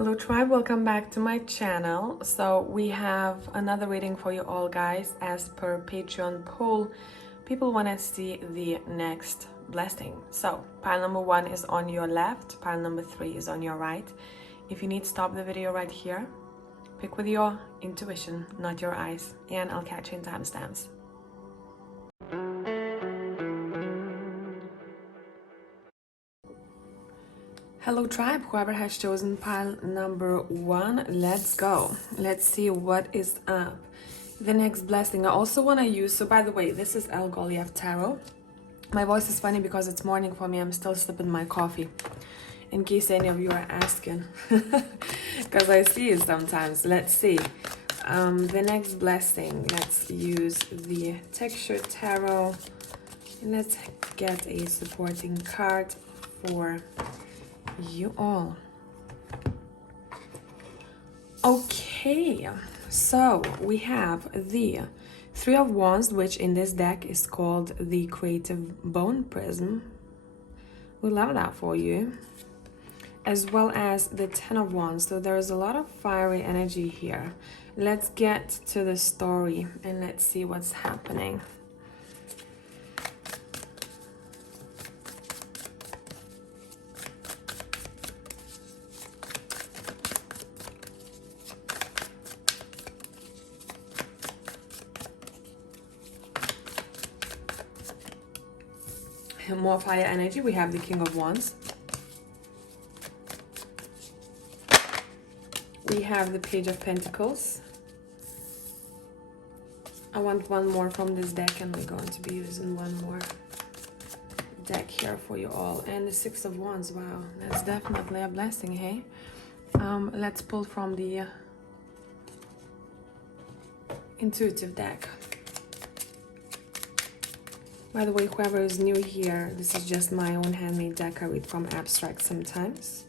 Hello tribe, welcome back to my channel. So we have another reading for you all guys. As per Patreon poll, people want to see the next blessing. So pile number 1 is on your left, pile number 3 is on your right. If you need, stop the video right here, pick with your intuition, not your eyes, and I'll catch you in timestamps. Hello tribe, whoever has chosen pile number 1, let's go. Let's see what is up. The next blessing I also want to use, so by the way, this is 𝒘𝒊𝒕𝒉 tarot. My voice is funny because it's morning for me. I'm still sipping my coffee, in case any of you are asking, because I see it sometimes. Let's see. The next blessing, let's use the texture tarot, and let's get a supporting card for you all. Okay, so we have the 3 of Wands, which in this deck is called the Creative Bone Prism. We love that for you. As well as the 10 of Wands. So there's a lot of fiery energy here. Let's get to the story and let's see what's happening. More fire energy, we have the King of Wands. We have the Page of Pentacles. I want one more from this deck, and we're going to be using one more deck here for you all. And the 6 of Wands, wow, that's definitely a blessing, hey? Let's pull from the intuitive deck. By the way, whoever is new here, this is just my own handmade deck. I read from abstract sometimes.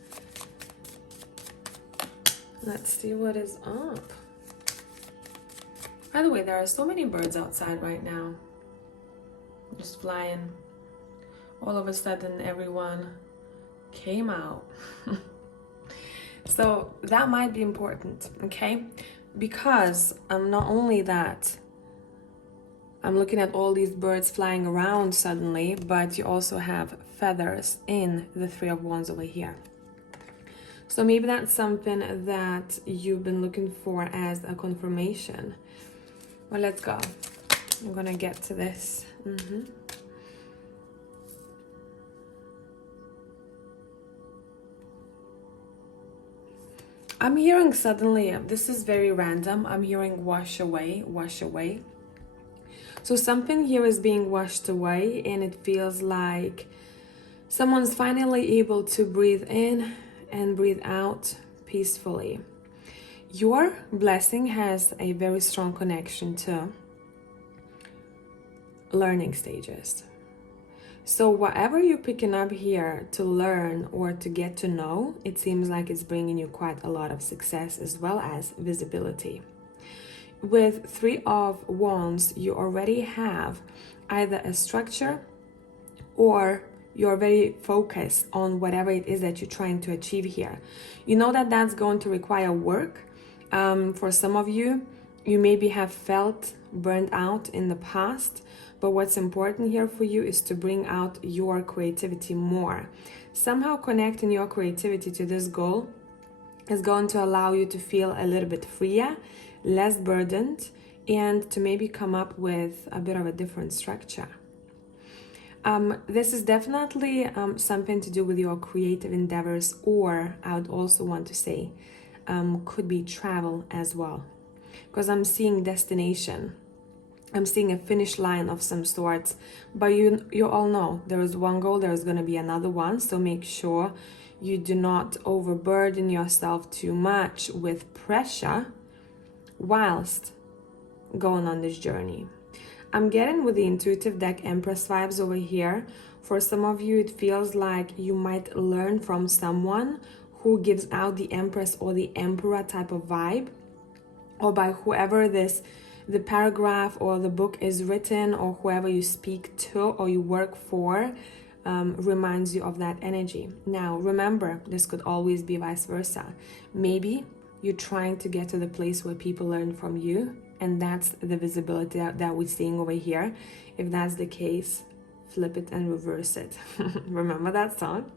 Let's see what is up. By the way, there are so many birds outside right now. Just flying. All of a sudden, everyone came out. So that might be important, okay? Because not only that, I'm looking at all these birds flying around suddenly, but you also have feathers in the 3 of Wands over here. So maybe that's something that you've been looking for as a confirmation. Well, let's go. I'm gonna get to this. I'm hearing suddenly, this is very random, I'm hearing wash away, wash away. So something here is being washed away, and it feels like someone's finally able to breathe in and breathe out peacefully. Your blessing has a very strong connection to learning stages. So whatever you're picking up here to learn or to get to know, it seems like it's bringing you quite a lot of success as well as visibility. With 3 of Wands, you already have either a structure or you're very focused on whatever it is that you're trying to achieve here. You know that that's going to require work. For some of you, you maybe have felt burned out in the past, but what's important here for you is to bring out your creativity more. Somehow connecting your creativity to this goal is going to allow you to feel a little bit freer, less burdened, and to maybe come up with a bit of a different structure. This is definitely something to do with your creative endeavors, or I would also want to say could be travel as well, because I'm seeing destination. I'm seeing a finish line of some sorts, but you all know there is one goal, there is going to be another one, so make sure you do not overburden yourself too much with pressure whilst going on this journey. I'm getting with the intuitive deck Empress vibes over here. For some of you, it feels like you might learn from someone who gives out the Empress or the Emperor type of vibe, or by whoever the paragraph or the book is written, or whoever you speak to or you work for. reminds you of that energy. Now, remember, this could always be vice versa. Maybe you're trying to get to the place where people learn from you, and that's the visibility that we're seeing over here. If that's the case, flip it and reverse it. Remember that song?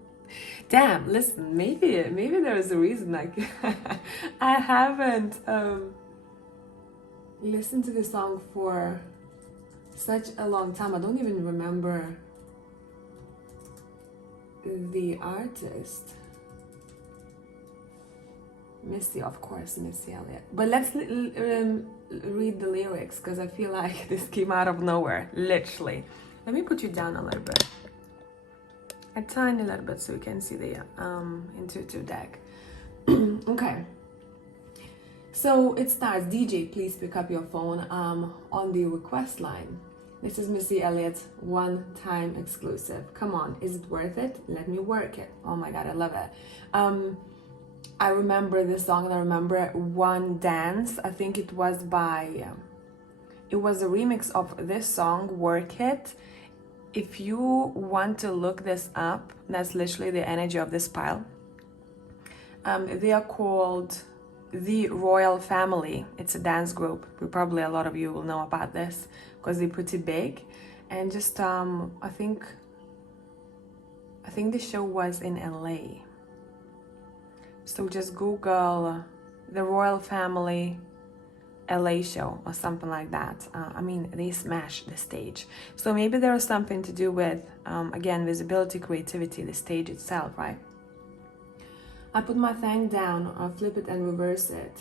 Damn, listen, maybe there is a reason like I haven't listened to this song for such a long time. I don't even remember the artist. Missy, of course, Missy Elliott. But let's read the lyrics, because I feel like this came out of nowhere, literally. Let me put you down a little bit, a tiny little bit, so you can see the intuitive deck. Okay. So it starts, DJ, please pick up your phone on the request line. This is Missy Elliott, one-time exclusive. Come on, is it worth it? Let me work it. Oh my God, I love it. I remember this song, and I remember one dance. I think it was by, it was a remix of this song, Work It. If you want to look this up, that's literally the energy of this pile. They are called The Royal Family. It's a dance group. Probably a lot of you will know about this because they're pretty big. And just, I think the show was in LA. So just Google The Royal Family LA show or something like that. I mean, they smash the stage. So maybe there is something to do with, again, visibility, creativity, the stage itself, right? I put my thing down, I'll flip it and reverse it.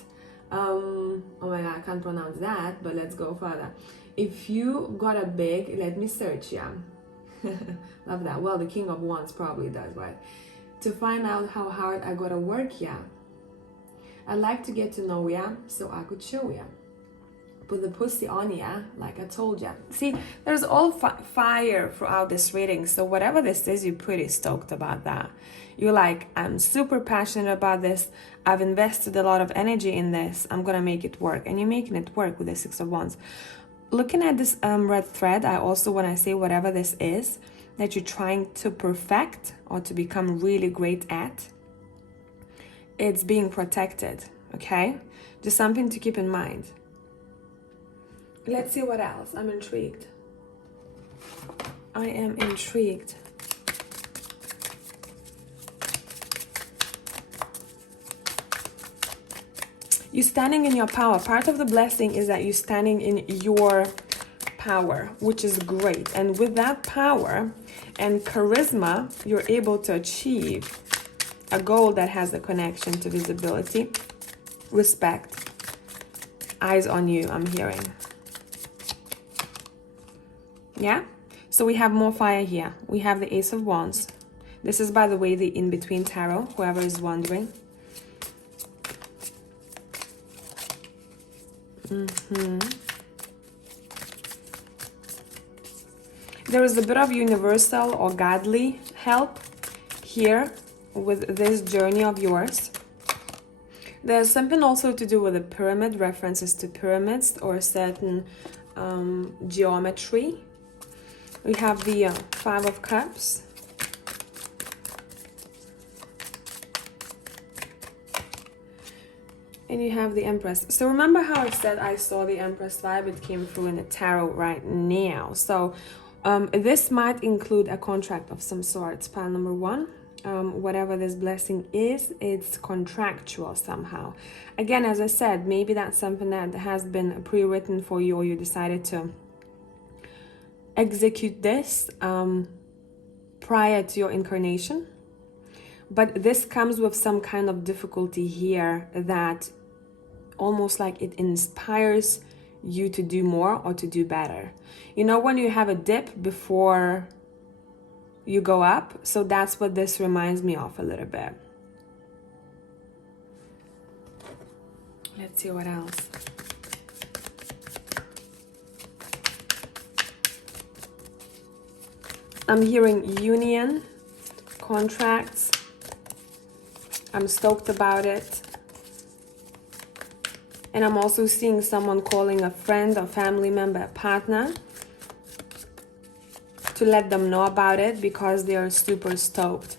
Oh my God, I can't pronounce that, but let's go further. If you got a big, let me search, yeah. Love that. Well, the King of Wands probably does, right? To find out how hard I gotta work, yeah. I'd like to get to know ya, so I could show ya. Put the pussy on ya, like I told ya. See, there's all fire throughout this reading, so whatever this is, you're pretty stoked about that. You're like, I'm super passionate about this. I've invested a lot of energy in this. I'm gonna make it work. And you're making it work with the Six of Wands. Looking at this red thread, I also, when I say whatever this is, that you're trying to perfect or to become really great at, it's being protected, okay? Just something to keep in mind. Let's see what else. I'm intrigued. I am intrigued. You're standing in your power. Part of the blessing is that you're standing in your power, which is great. And with that power and charisma, you're able to achieve a goal that has a connection to visibility, respect, eyes on you, I'm hearing. Yeah? So we have more fire here. We have the Ace of Wands. This is, by the way, the in-between tarot, whoever is wondering. There is a bit of universal or godly help here with this journey of yours. There's something also to do with the pyramid, references to pyramids or certain geometry. We have the Five of Cups. And you have the Empress. So remember how I said I saw the Empress vibe? It came through in the tarot right now. So this might include a contract of some sort. Pile number one. Whatever this blessing is, it's contractual somehow. Again, as I said, maybe that's something that has been pre-written for you, or you decided to execute this prior to your incarnation. But this comes with some kind of difficulty here that almost like it inspires you to do more or to do better. You know, when you have a dip before you go up, so that's what this reminds me of a little bit. Let's see what else. I'm hearing union, contracts. I'm stoked about it. And I'm also seeing someone calling a friend, a family member, a partner. to let them know about it because they are super stoked.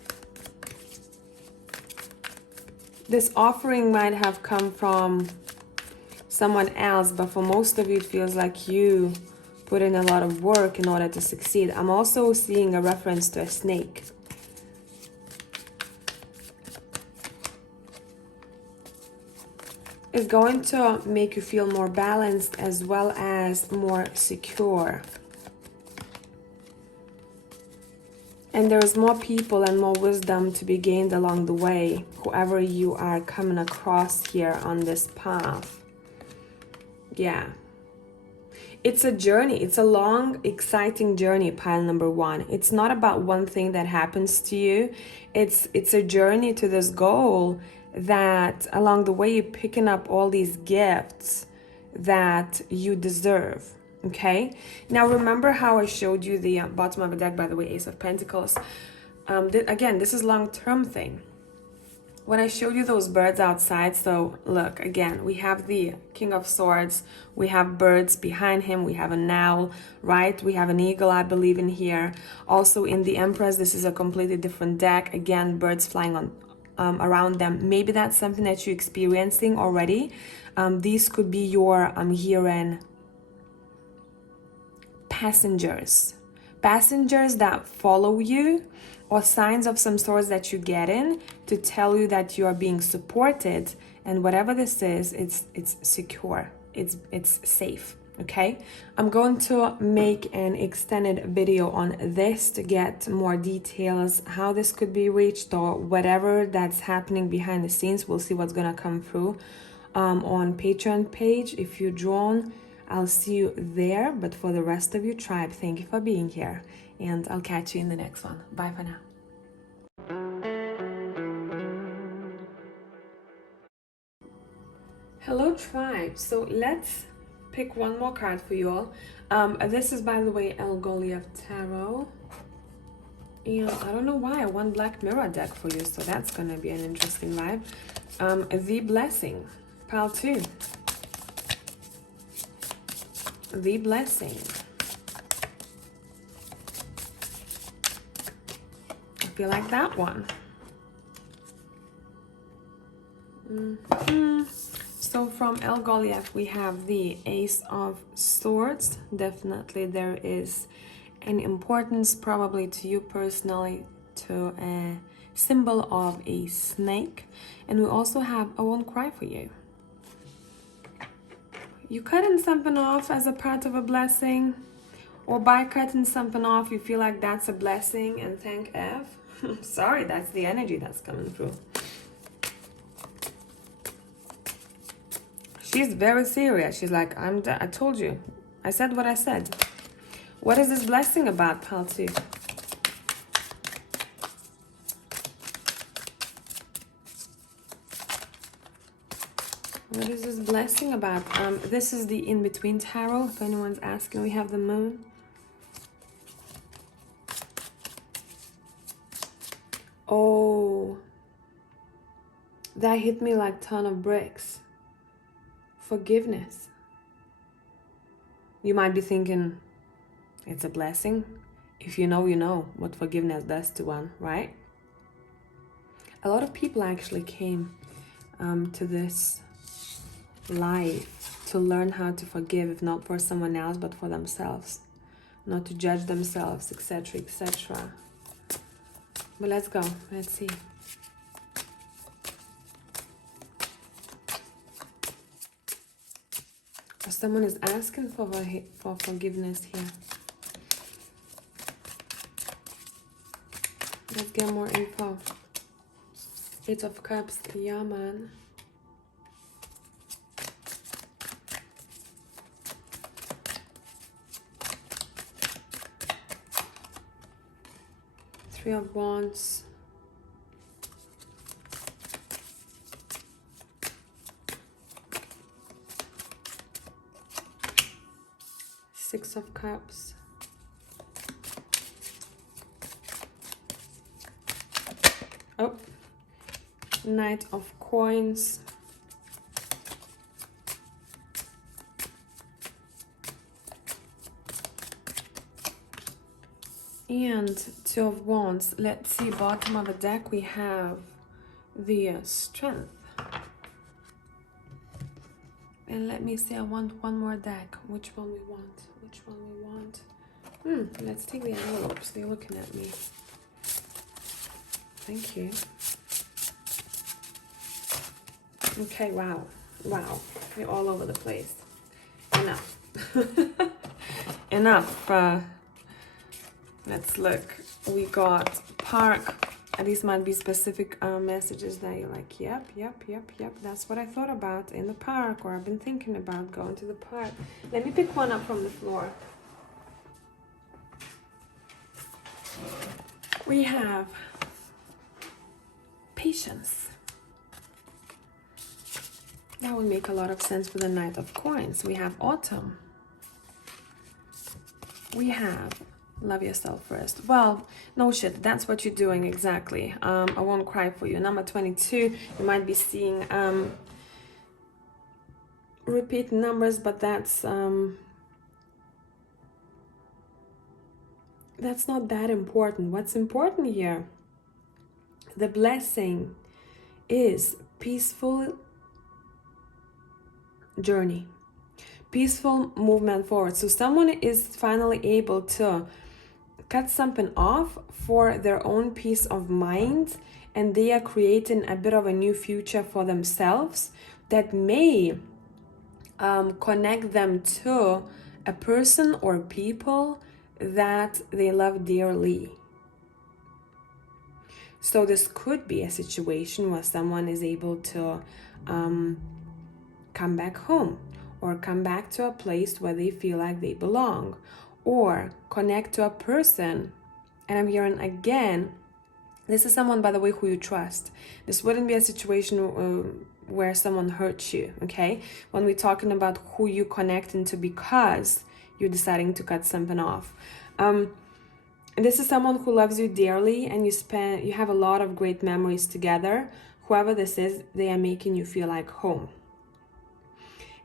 This offering might have come from someone else, but for most of you, it feels like you put in a lot of work in order to succeed. I'm also seeing a reference to a snake. It's going to make you feel more balanced as well as more secure. And there's more people and more wisdom to be gained along the way, whoever you are coming across here on this path. Yeah. It's a journey. It's a long, exciting journey, pile number one. It's not about one thing that happens to you. It's a journey to this goal that along the way you're picking up all these gifts that you deserve. Okay, now remember how I showed you the bottom of the deck, by the way, Ace of Pentacles. Again, this is long-term thing. When I showed you those birds outside, so look, again, we have the King of Swords, we have birds behind him, we have an owl, right? We have an eagle, I believe, in here. Also in the Empress, this is a completely different deck. Again, birds flying on around them. Maybe that's something that you're experiencing already. These could be your, I'm hearing, passengers that follow you, or signs of some sorts that you get in to tell you that you are being supported, and whatever this is, it's secure, it's safe. Okay, I'm going to make an extended video on this to get more details, how this could be reached, or whatever that's happening behind the scenes. We'll see what's gonna come through on Patreon page. If you're drawn, I'll see you there. But for the rest of you, tribe, thank you for being here, and I'll catch you in the next one. Bye for now. Hello, tribe. So let's pick one more card for you all. This is, by the way, 𝒘𝒊𝒕𝒉 Tarot. And I don't know why I want Black Mirror deck for you, so that's gonna be an interesting vibe. The Blessing, pile 2. The Blessing. I feel like that one. So from 𝒘𝒊𝒕𝒉 we have the Ace of Swords. Definitely there is an importance, probably to you personally, to a symbol of a snake. And we also have I Won't Cry for You. You cutting something off as a part of a blessing, or by cutting something off you feel like that's a blessing, and thank F. Sorry, that's the energy that's coming through. She's very serious. She's like, I told you. I said what I said. What is this blessing about, pile 2? What is this blessing about? This is the In-Between Tarot, if anyone's asking. We have the Moon. Oh, that hit me like a ton of bricks. Forgiveness. You might be thinking, it's a blessing. If you know, you know what forgiveness does to one, right? A lot of people actually came to this life to learn how to forgive, if not for someone else, but for themselves. Not to judge themselves, etc., etc. But let's go. Let's see. Someone is asking for forgiveness here. Let's get more info. 8 of Cups, yeah, man. Three of Wands. Six of Cups. Oh, Knight of Coins. And Two of Wands. Let's see, bottom of the deck we have the Strength. And let me see, I want one more deck. Which one we want? Which one we want? Let's take the envelopes. They're looking at me. Thank you. Okay, wow. Wow. You're all over the place. Enough. Enough. Let's look. We got Park. These might be specific messages that you're like, yep, that's what I thought about in the park, or I've been thinking about going to the park. Let me pick one up from the floor. We have Patience. That would make a lot of sense for the Knight of Coins. We have Autumn. We have Love Yourself First. Well, no shit, that's what you're doing exactly. I won't cry for you. Number 22, you might be seeing repeat numbers, but that's not that important. What's important here, the blessing, is peaceful journey, peaceful movement forward. So someone is finally able to cut something off for their own peace of mind, and they are creating a bit of a new future for themselves that may connect them to a person or people that they love dearly. So this could be a situation where someone is able to come back home, or come back to a place where they feel like they belong, or connect to a person. And I'm hearing again, this is someone, by the way, who you trust. This wouldn't be a situation where someone hurts you, okay? When we're talking about who you connecting to because you're deciding to cut something off. This is someone who loves you dearly, and you have a lot of great memories together. Whoever this is, they are making you feel like home.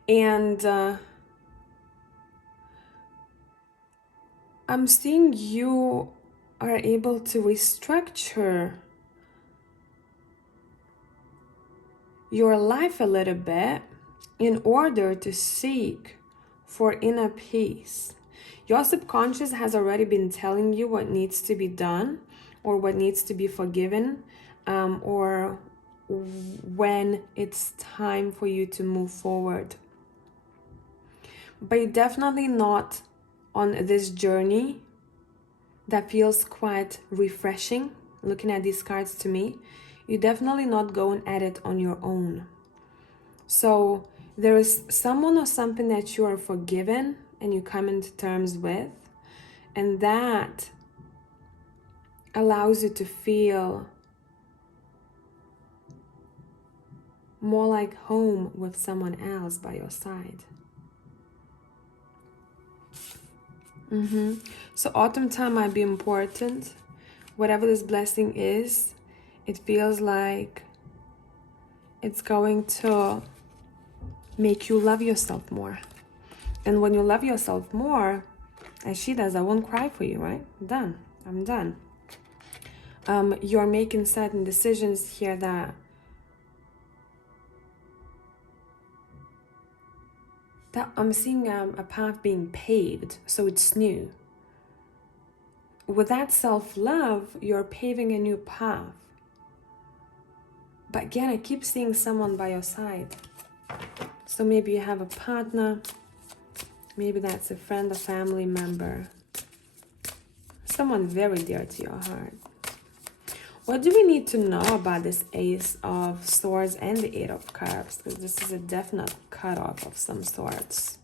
And I'm seeing you are able to restructure your life a little bit in order to seek for inner peace. Your subconscious has already been telling you what needs to be done, or what needs to be forgiven, or when it's time for you to move forward. But you're definitely not on this journey that feels quite refreshing. Looking at these cards to me, you're definitely not going at it on your own. So there is someone or something that you are forgiven and you come into terms with, and that allows you to feel more like home with someone else by your side. So autumn time might be important. Whatever this blessing is, it feels like it's going to make you love yourself more. And when you love yourself more, as she does, I won't cry for you, right? I'm done. You're making certain decisions here that I'm seeing a path being paved, so it's new. With that self-love, you're paving a new path. But again, I keep seeing someone by your side. So maybe you have a partner, maybe that's a friend, a family member, someone very dear to your heart. What do we need to know about this Ace of Swords and the Eight of Cups? Because this is a definite cutoff of some sorts.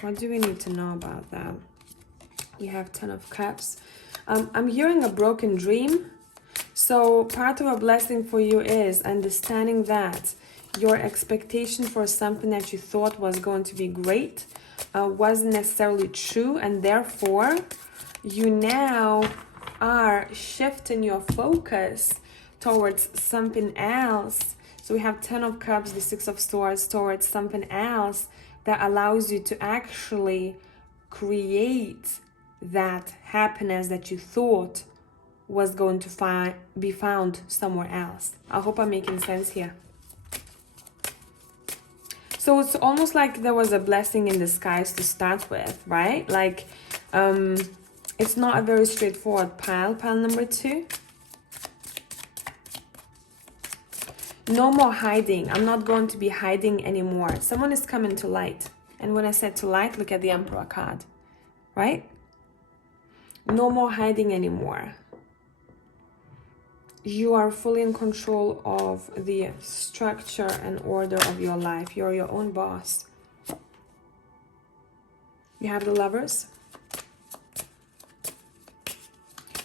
What do we need to know about that? You have Ten of Cups. I'm hearing a broken dream. So part of a blessing for you is understanding that your expectation for something that you thought was going to be great wasn't necessarily true, and therefore you now are shifting your focus towards something else. So we have Ten of Cups, the Six of Swords, towards something else that allows you to actually create that happiness that you thought was going to be found somewhere else. I hope I'm making sense here. So it's almost like there was a blessing in disguise to start with, right? Like, it's not a very straightforward pile number 2. No more hiding. I'm not going to be hiding anymore. Someone is coming to light. And when I said to light, look at the Emperor card, right? No more hiding anymore. You are fully in control of the structure and order of your life. You're your own boss. You have the Lovers.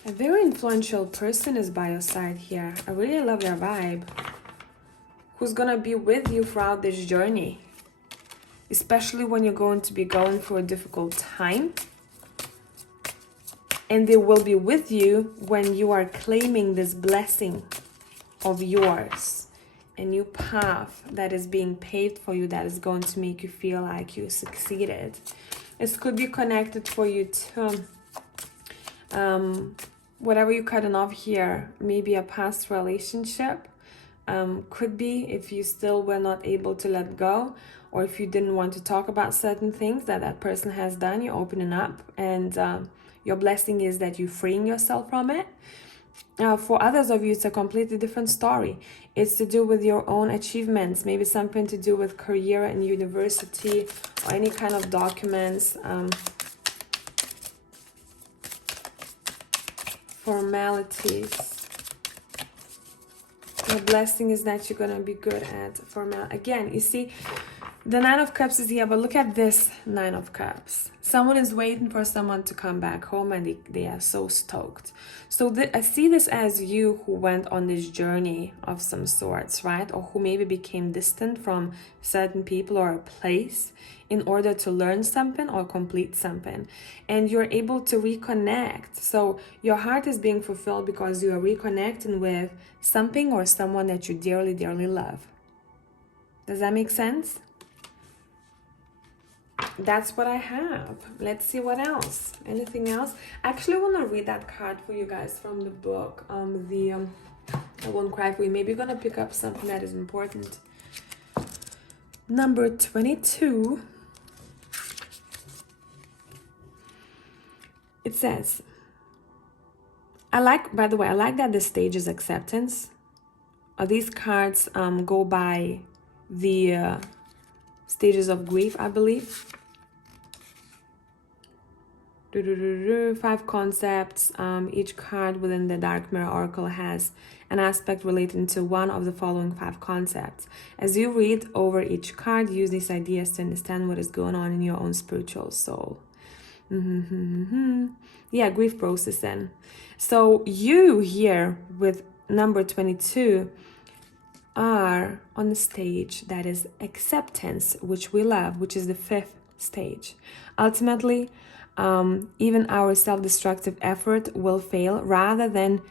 A very influential person is by your side here. I really love their vibe. Who's gonna be with you throughout this journey, especially when you're going to be going through a difficult time. And they will be with you when you are claiming this blessing of yours, a new path that is being paved for you, that is going to make you feel like you succeeded. This could be connected for you to whatever you're cutting off here, maybe a past relationship. Could be if you still were not able to let go, or if you didn't want to talk about certain things that person has done, you're opening up, and your blessing is that you're freeing yourself from it. For others of you, it's a completely different story. It's to do with your own achievements, maybe something to do with career and university, or any kind of documents, formalities. The blessing is that you're going to be good at formal. Again, you see, the Nine of Cups is here, but look at this Nine of Cups. Someone is waiting for someone to come back home, and they are so stoked. So I see this as you who went on this journey of some sorts, right? Or who maybe became distant from certain people or a place in order to learn something or complete something. And you're able to reconnect. So your heart is being fulfilled because you are reconnecting with something or someone that you dearly, dearly love. Does that make sense? That's what I have. Let's see what else. Anything else? I actually want to read that card for you guys from the book. I Won't Cry For You. Maybe you're going to pick up something that is important. Number 22. It says, by the way, I like that the stage is acceptance. These cards go by the stages of grief, I believe. 5 concepts. Each card within the Dark Mirror Oracle has an aspect relating to one of the following 5 concepts. As you read over each card, use these ideas to understand what is going on in your own spiritual soul. Yeah, grief processing. So you here with number 22 are on the stage that is acceptance, which we love, which is the 5th stage. Ultimately, even our self-destructive effort will fail. Rather than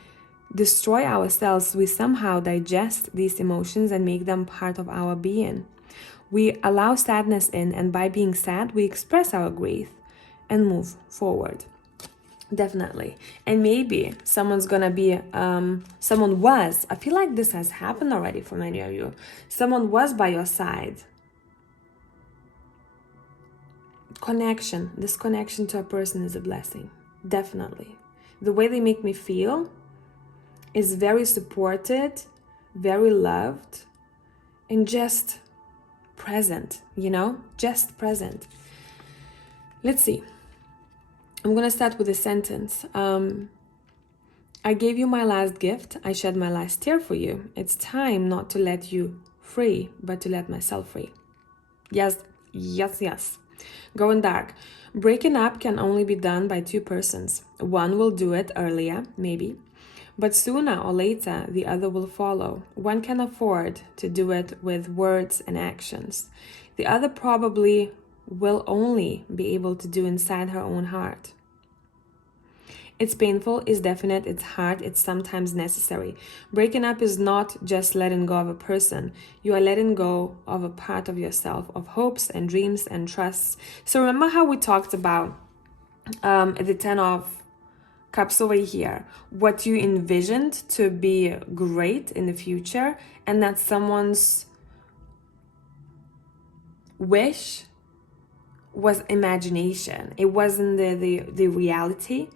destroy ourselves, we somehow digest these emotions and make them part of our being. We allow sadness in, and by being sad, we express our grief and move forward. Definitely. And maybe someone's gonna be, someone was, I feel like this has happened already for many of you. Someone was by your side. Connection, this connection to a person is a blessing. Definitely. The way they make me feel is very supported, very loved, and just present, just present. Let's see. I'm going to start with a sentence. I gave you my last gift. I shed my last tear for you. It's time not to let you free, but to let myself free. Yes, yes, yes. Going dark. Breaking up can only be done by 2 persons. One will do it earlier, maybe, but sooner or later, the other will follow. One can afford to do it with words and actions. The other probably will only be able to do inside her own heart. It's painful, it's definite, it's hard, it's sometimes necessary. Breaking up is not just letting go of a person. You are letting go of a part of yourself, of hopes and dreams and trusts. So remember how we talked about the Ten of Cups over here, what you envisioned to be great in the future, and that someone's wish was imagination. It wasn't the reality.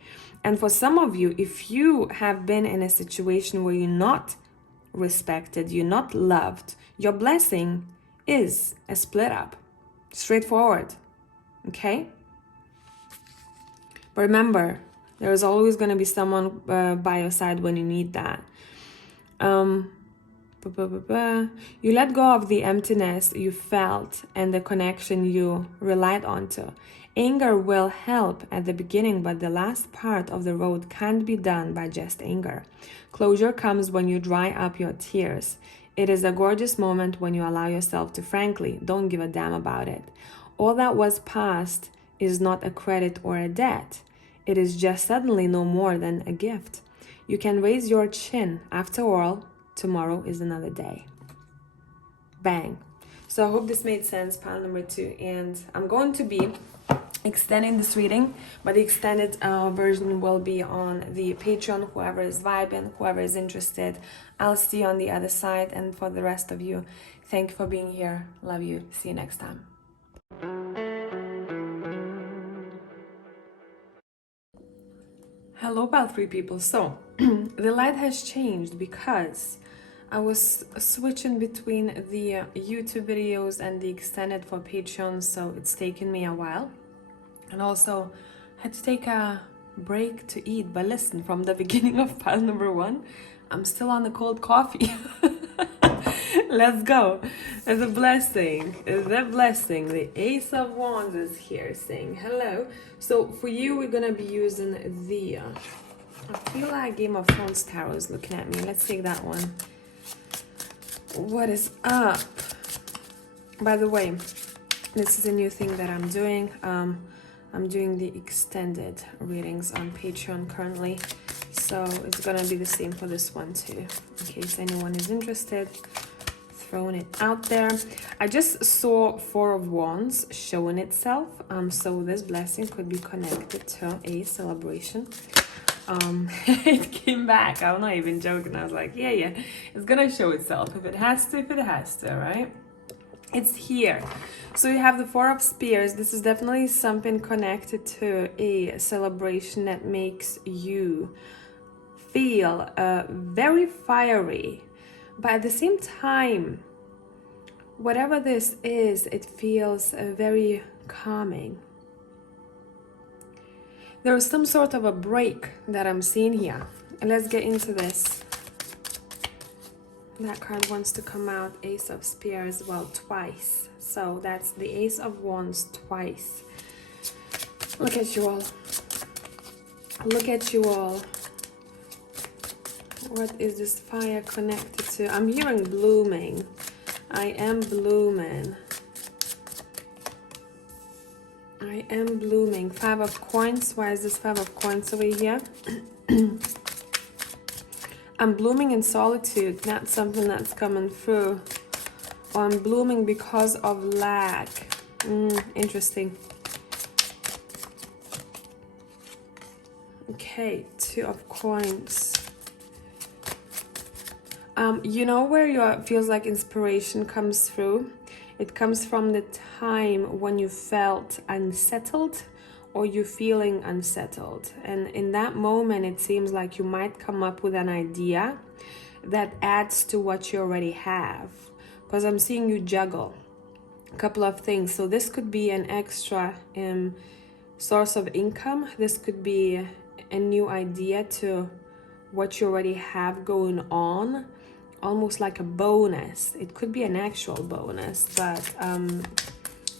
And for some of you, if you have been in a situation where you're not respected, you're not loved, your blessing is a split up. Straightforward. Okay? But remember, there is always going to be someone by your side when you need that. You let go of the emptiness you felt and the connection you relied onto. Anger will help at the beginning, but the last part of the road can't be done by just anger. Closure comes when you dry up your tears. It is a gorgeous moment when you allow yourself to frankly don't give a damn about it. All that was past is not a credit or a debt. It is just suddenly no more than a gift. You can raise your chin. After all, tomorrow is another day. Bang. So I hope this made sense, pile number 2. And I'm going to be extending this reading, but the extended version will be on the Patreon. Whoever is vibing, whoever is interested, I'll see you on the other side. And for the rest of you, thank you for being here. Love you. See you next time. Hello, pile 3 people. So the light has changed because I was switching between the YouTube videos and the extended for Patreon, so it's taken me a while. And also had to take a break to eat. But listen, from the beginning of pile number 1, I'm still on the cold coffee. Let's go. It's a blessing. It's a blessing. The Ace of Wands is here saying hello. So for you, we're gonna be using the I feel like Game of Thrones tarot is looking at me. Let's take that one. What is up? By the way, this is a new thing that I'm doing. I'm doing the extended readings on Patreon currently, so it's gonna be the same for this one too, in case anyone is interested. Throwing it out there. I just saw 4 of Wands showing itself, so this blessing could be connected to a celebration. It came back. I'm not even joking. I was like, yeah, it's gonna show itself if it has to, right? It's here. So you have the 4 of Spears. This is definitely something connected to a celebration that makes you feel very fiery, but at the same time, whatever this is, it feels very calming. There is some sort of a break that I'm seeing here. And let's get into this. That card wants to come out, Ace of Spears, well, twice. So that's the Ace of Wands twice. Look at you all. Look at you all. What is this fire connected to? I'm hearing blooming. I am blooming. I am blooming. 5 of Coins. Why is this 5 of Coins over here? I'm blooming in solitude, not something that's coming through. Or I'm blooming because of lack. Interesting. Okay, 2 of Coins. You know where your feels like inspiration comes through? It comes from the time when you felt unsettled or you're feeling unsettled. And in that moment, it seems like you might come up with an idea that adds to what you already have. Because I'm seeing you juggle a couple of things. So this could be an extra source of income. This could be a new idea to what you already have going on. Almost like a bonus. It could be an actual bonus, but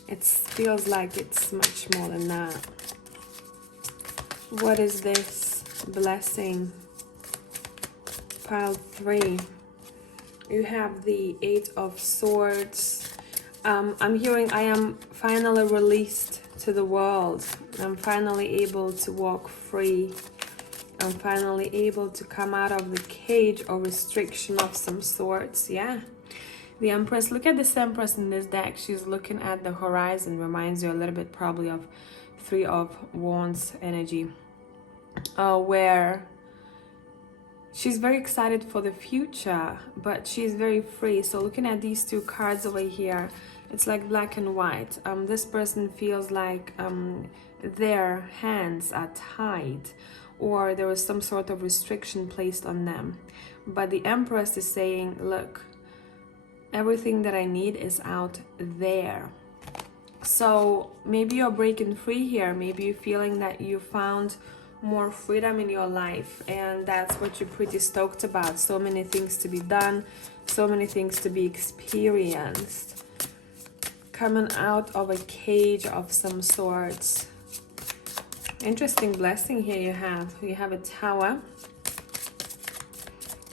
it feels like it's much more than that. What is this blessing? Pile 3. You have the 8 of Swords. I'm hearing I am finally released to the world. I'm finally able to walk free. I'm finally able to come out of the cage or restriction of some sorts. Yeah. The Empress. Look at this Empress in this deck. She's looking at the horizon. Reminds you a little bit probably of Three of Wands energy, where she's very excited for the future, but she's very free. So looking at these two cards over here, it's like black and white. This person feels like their hands are tied, or there was some sort of restriction placed on them. But the Empress is saying, look, everything that I need is out there. So maybe you're breaking free here. Maybe you're feeling that you found more freedom in your life, and that's what you're pretty stoked about. So many things to be done, so many things to be experienced. Coming out of a cage of some sorts. Interesting blessing here you have a Tower.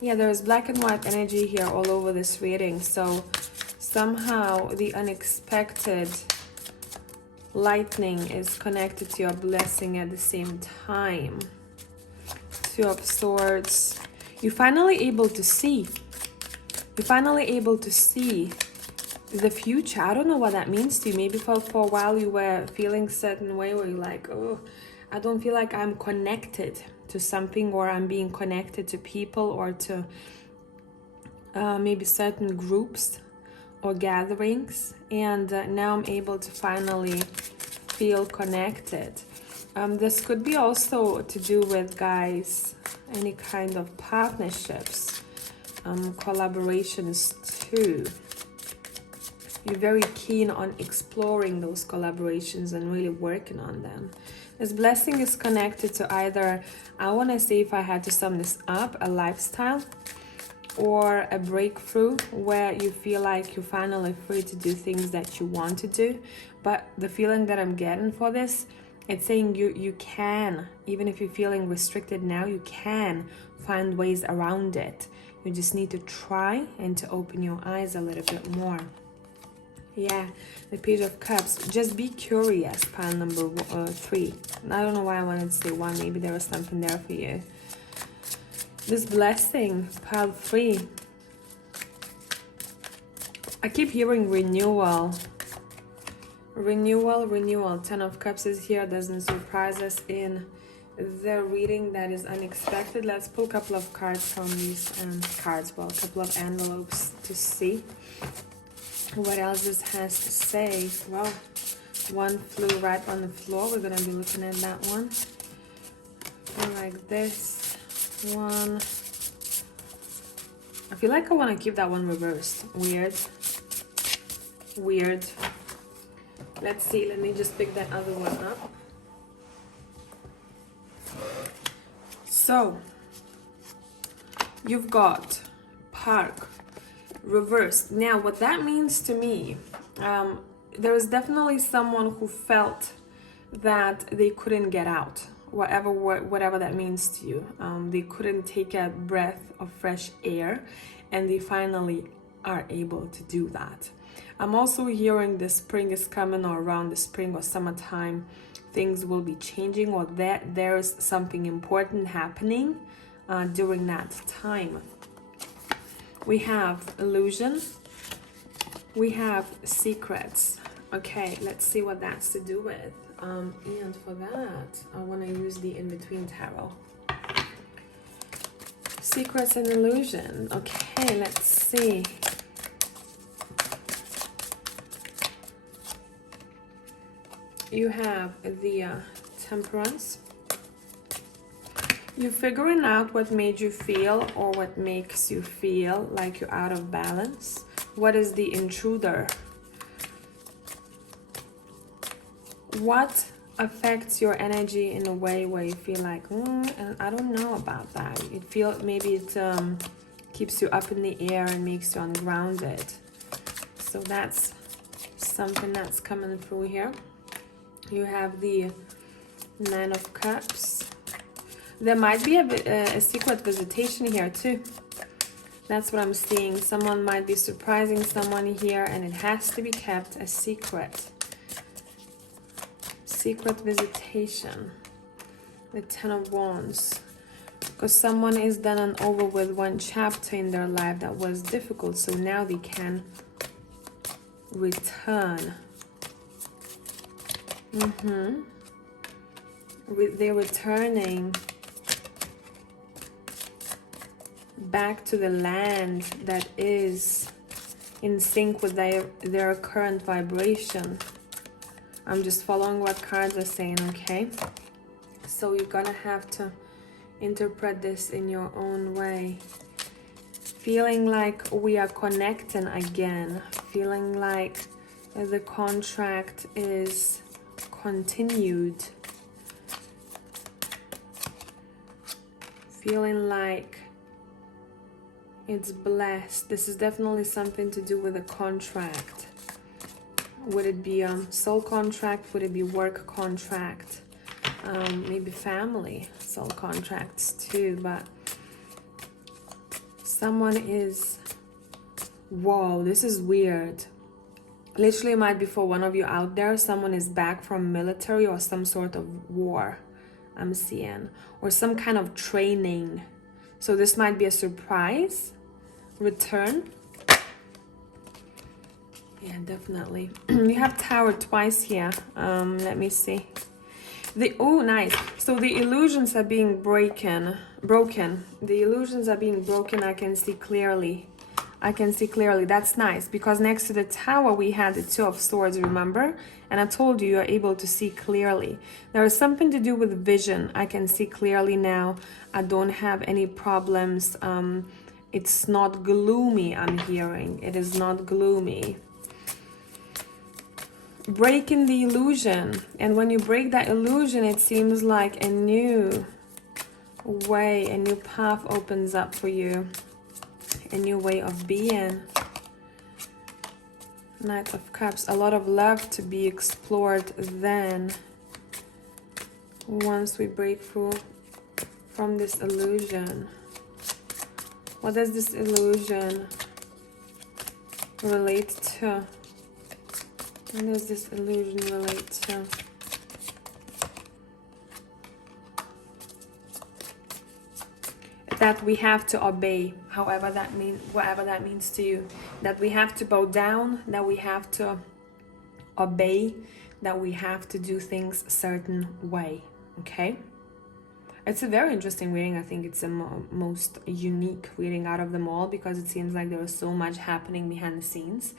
Yeah, there's black and white energy here all over this reading. So somehow the unexpected lightning is connected to your blessing at the same time. Two of Swords. You're finally able to see. You're finally able to see the future. I don't know what that means to you. Maybe for a while you were feeling a certain way where you're like, oh, I don't feel like I'm connected to something, or I'm being connected to people, or to maybe certain groups or gatherings, and now I'm able to finally feel connected. This could be also to do with, guys, any kind of partnerships, collaborations too. You're very keen on exploring those collaborations and really working on them. This blessing is connected to either, I want to say, if I had to sum this up, a lifestyle or a breakthrough where you feel like you're finally free to do things that you want to do. But the feeling that I'm getting for this, it's saying you can, even if you're feeling restricted now, you can find ways around it. You just need to try and to open your eyes a little bit more. Yeah, the Page of Cups. Just be curious, pile number 3. I don't know why I wanted to say 1. Maybe there was something there for you. This blessing, pile 3. I keep hearing renewal. Renewal. 10 of Cups is here. Doesn't surprise us in the reading that is unexpected. Let's pull a couple of cards from these cards. Well, a couple of envelopes to see what else this has to say. Well, one flew right on the floor. We're going to be looking at that one. Like this one. I feel like I want to keep that one reversed. Weird. Let's see. Let me just pick that other one up. So, you've got Park reversed. Now, what that means to me, there is definitely someone who felt that they couldn't get out, whatever that means to you. They couldn't take a breath of fresh air, and they finally are able to do that. I'm also hearing the spring is coming, or around the spring or summertime, things will be changing, or that there's something important happening during that time. We have illusion. We have secrets. Okay, let's see what that's to do with. And for that, I want to use the In-Between Tarot. Secrets and illusion. Okay, let's see. You have the Temperance. You're figuring out what made you feel, or what makes you feel like you're out of balance. What is the Intruder? What affects your energy in a way where you feel like, and I don't know about that. You feel maybe it keeps you up in the air and makes you ungrounded. So that's something that's coming through here. You have the Nine of Cups. There might be a secret visitation here too. That's what I'm seeing. Someone might be surprising someone here, and it has to be kept a secret. Secret visitation. The Ten of Wands. Because someone is done and over with one chapter in their life that was difficult, so now they can return. they're returning back to the land that is in sync with their current vibration. I'm just following what cards are saying, okay? So you're gonna have to interpret this in your own way. Feeling like we are connecting again. Feeling like the contract is continued. Feeling like it's blessed. This is definitely something to do with a contract. Would it be a soul contract? Would it be work contract? Maybe family soul contracts too, but someone is, whoa, this is weird. Literally might be for one of you out there, someone is back from military or some sort of war, I'm seeing, or some kind of training. So this might be a surprise return. Yeah, definitely. We have Tower twice here. Let me see. Oh, nice. So the illusions are being broken. The illusions are being broken. I can see clearly. I can see clearly. That's nice, because next to the Tower we had the Two of Swords, remember? And I told you, you're able to see clearly. There is something to do with vision. I can see clearly now. I don't have any problems. It's not gloomy, I'm hearing. It is not gloomy. Breaking the illusion. And when you break that illusion, it seems like a new way, a new path opens up for you. A new way of being. Knight of Cups. A lot of love to be explored then. Once we break through from this illusion. What does this illusion relate to? What does this illusion relate to? That we have to obey, whatever that means to you. That we have to bow down, that we have to obey, that we have to do things a certain way, okay? It's a very interesting reading. I think it's the most unique reading out of them all, because it seems like there is so much happening behind the scenes.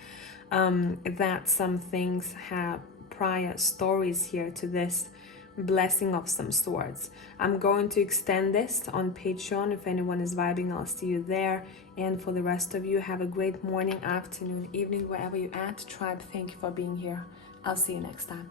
That some things have prior stories here to this blessing of some sorts. I'm going to extend this on Patreon. If anyone is vibing, I'll see you there. And for the rest of you, have a great morning, afternoon, evening, wherever you're at. Tribe, thank you for being here. I'll see you next time.